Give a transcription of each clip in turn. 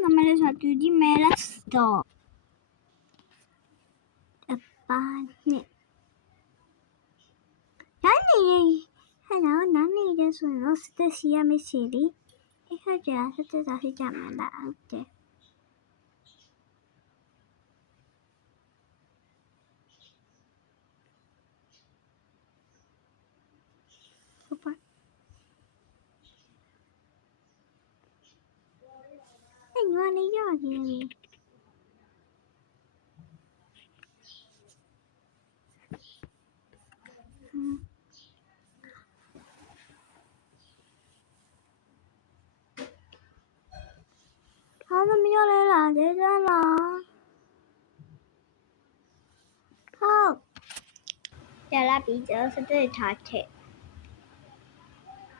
那么的啥就的买了少，把呢，哪里的说老师的西亚没写的，一开始是这咋是讲嘛的对。你往里要的。他怎么要来哪里着了？好，要来比较是对他的，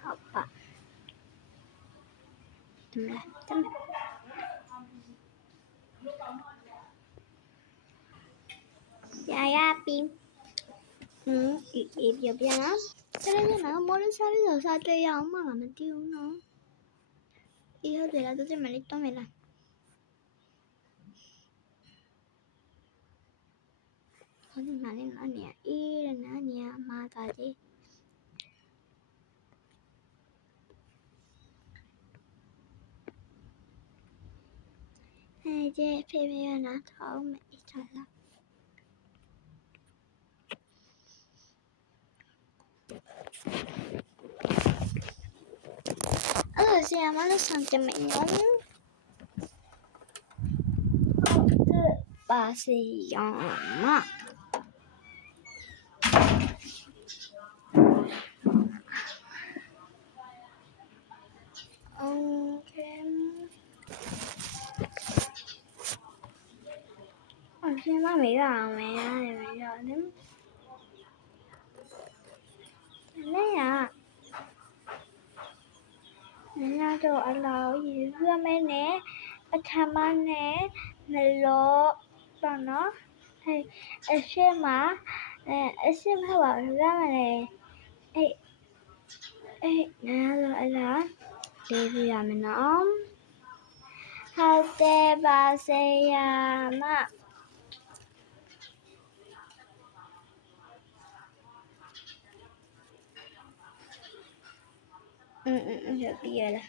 好吧？怎么了？怎么？呀比，有变了？这个是哪个摸的啥的啥对呀？嘛那么丢呢？以后对了都这么的都没了。我的妈的哪年？哪年妈咋的？哎，这配备要拿头没错了。现在上就没用。好的，把是样嘛。现在没啊，没啊，那呀。人家就เราอยู่เพื่อไม่เนะประชามาเนะในโลกตอนเนาะให้เชื่อมาเชื่อมาว่าเรื่องอะไรนะเราเดี๋ยวอย่ามันน้องเขาแต่บาเซียมาเดี๋ยวเปลี่ยนละ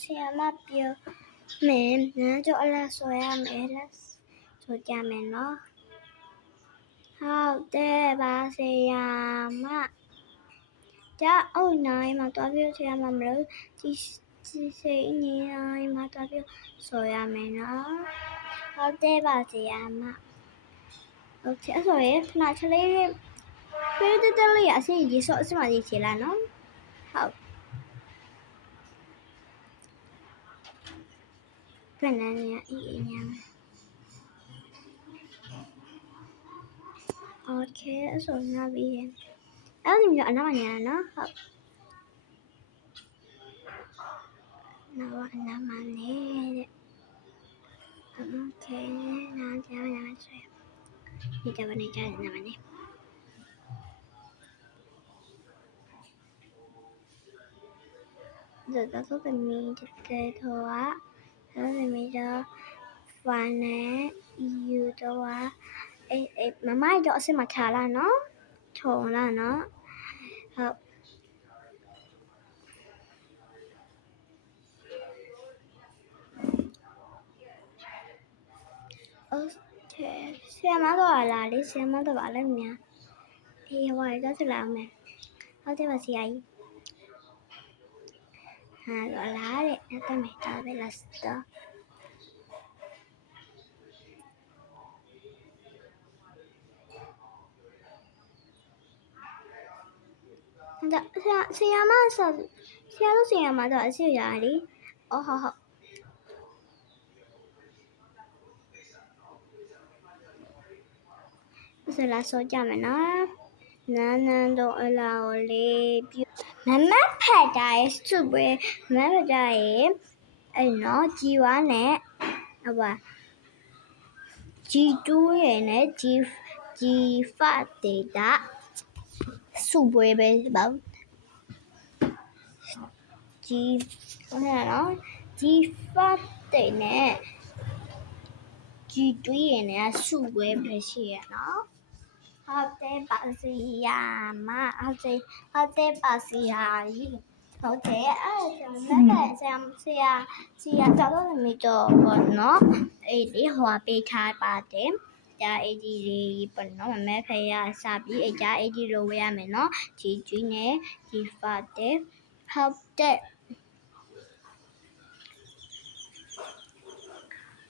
เสียมาเปลี่ยนแม่นะจะอะไรสวยแม่ละสวยจังแม่เนาะเขาแต่บาเซียมาจะเอาไหนมาตัวเพื่อเสียมาเลยที่เสียนี่มาตัวเพื่อสวยแม่เนาะเขาแต่บาเซียมาโอเคสวยขนาดทะเลเพื่อจะเลยอยากสิยิ่งสวยสมัยที่ละเนาะเขาเป็นอะไรเนี่ยอีเนี่ยโอเคสวยน่าบีแล้วนี่มีอะไรเนี่ยเนาะครับน่าว่าน้ำมันเนี่ยโอเคน้ำจะน้ำสวยนี่จะวันนี้จะน้ำมันเนี่ยเดี๋ยวเราต้องมีเจอตัวแล้วจะมีเจอฟันเนี่ยอยู่ตัว妈妈要是嘛查了呢，错了呢，好。OK， 现在嘛都来了，现在嘛都来了咩？我这是来没？好的，我是阿姨。我来了，那个没到的了是的。现在嘛是，现在都现在嘛都还是哪里？哦，好。是来说讲的呢，男都老嘞，妈妈拍的是不？妈妈拍的， အဲ့နော် G1 နဲ့ဟို G2 ရဲ့နဲ့ G5 data စုပွဲပဲပေါ့ G ဟုတ်လားနော် G5 တဲ့နဲ့ G2 ရဲ့နဲ့စုပွဲပဲရှိရနော်ဟုတ်တယ်ပါစီယာမဟုတ်တယ်ပါစီယာကြီးဟုတ်တယ်အဲ့ဒါဆရာတော်တော်မီတော့ပေါ့နော်အဲ့ဒီဟောပေးထားပါတယ်ဒါအေဒီလေးပေါ့နော်မမဲဖေးရစပြီးအကြအေဒီလိုဝဲရမယ်နော် G3 နဲ့ G5 တဲ့ဟုတ်တယ်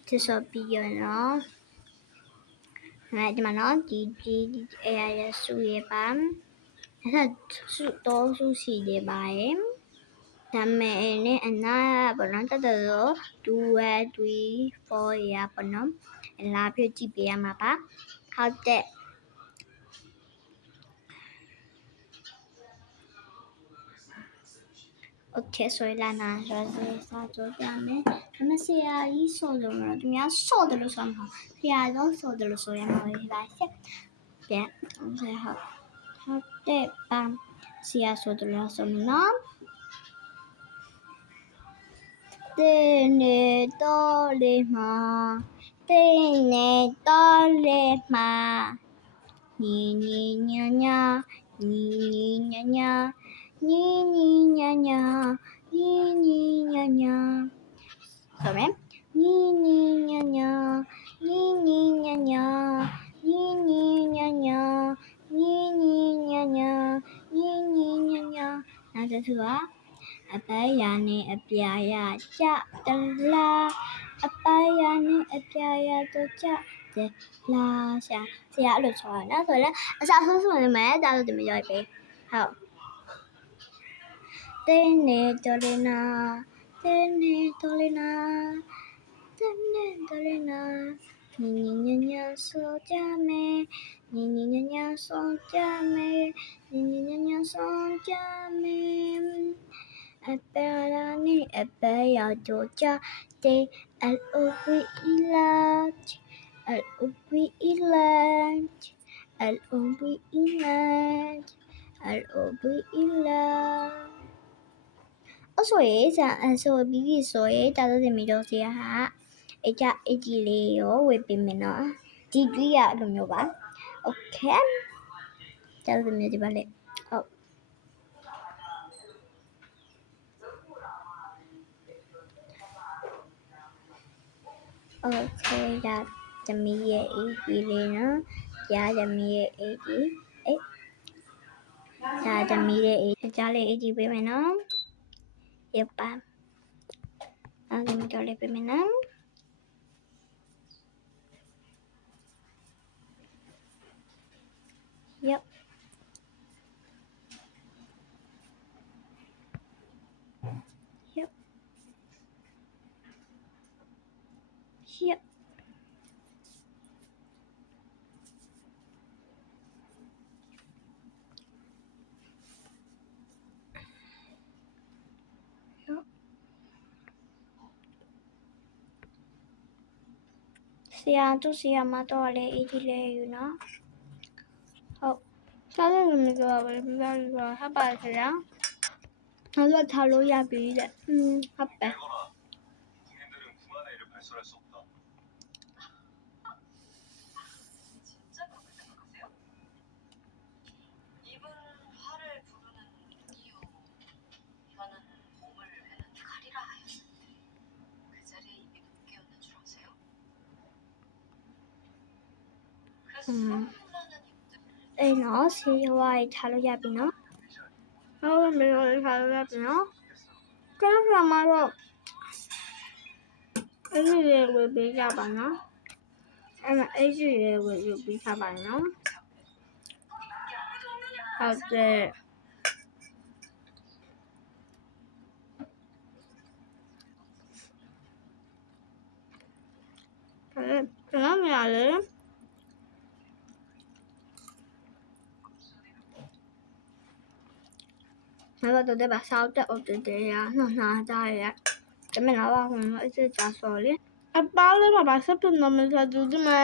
ဒီဆိုပြီးရနော်ဒီမှာနော်ဒီအဲရစုရပါအဲ့ဒါစုတော့စုစီရပါရဲ့ဒါမဲ့နဲ့အနာပေါ့နော်တော်တော်2 3 4ရပါနော်လာပြကြည့်ပေးရမှာပါဟုတ်တဲ့โอเคဆိုလာနာဆိုစာကြပြမယ်ဒါမဲ့ဆရာကြီးဆိုလို့တော့သူများဆော့တယ်လို့ဆိုမှာဆရာတော့ဆော့တယ်လို့ဆိုရမှာလေပါဆက်ပြန်ဟုတ်တဲ့ပါဆရာဆိုတယ်လို့ဆိုမှာနော်တင်းနေတော့လေမှာတင်းနေတော့လေမှာညီညာညာညီညာညာညီညာညာညီညာညာဆိုမယ်ညီညာညာညီညာညာညီညာညာညီညာညာညီညာညာနောက်တစ်ခုကအပန်းရာနဲ့အပြာရကြတလားအပန်းရာနဲ့အပြာရတော့ကြတယ်လားဆရာအဲ့လိုဆိုရနော်ဆိုတော့အစားဆုံးဆိုနေမယ်ဒါဆိုဒီမျိုးရိုက်ပေးဟုတ်တင်းနေတော်လေးနာတင်းနေတော်လေးနာတင်းနေတော်လေးနာညီညီညာဆိုကြမယ်ညီညီညာဆိုကြမယ်ညီညီညာဆိုကြမယ်အပရာနဲ့အပရာတို့ကြတဲ့ LOVEဆိုရင်ဆိုပြီးဆိုရင်တာတော့ဒီမီတော့ဆရာဟာအကြအကြီးလေးရောဝေပေးမယ်နော်ဒီကြည့်ရအဲ့လိုမျိုးပါโอเคတာတော့ဒီမျိုးဒီပါလေဟုတ်โอเคဒါသမီးရဲ့ AG လေးနော်ကြားသမီးရဲ့ AG ဒါသမီးရဲ့ AG ကြားလေး AG ပေးမယ်နော်ရပါအဲ့ဒါမျိုးလေးပေးမယ်နော်Yep. Yep. Yep. Yep. ဆရာတို့ဆရာမတော့လေအေးကြီးလေယူနော်ဟုတ်စားလို့မပြောပါဘူးပြပါလို့ဟာပါဆရာတော့ထားလို့ရပြီတဲ့ဟုတ်ပဲအဲ့နော်ဆေးရွားထားလို့ရပြီနော်ဟုတ်မေရောထားလို့ရပြီနော်ကျန်ဆရာမတော့အဲ့ဒီရေဝယ်ပေးကြပါနော်အဲ့ဒီရေဝယ်ပေးထားပါနော်ဟုတ်တယ်ကျွန်တော်မြင်လေ那个都得把烧掉，对对呀，那拿大呀，这这边老板可能一直讲说的。အပားလေးမှာပါဆက်ပြတ်တော့မယ်ဆိုသူဒီမှာ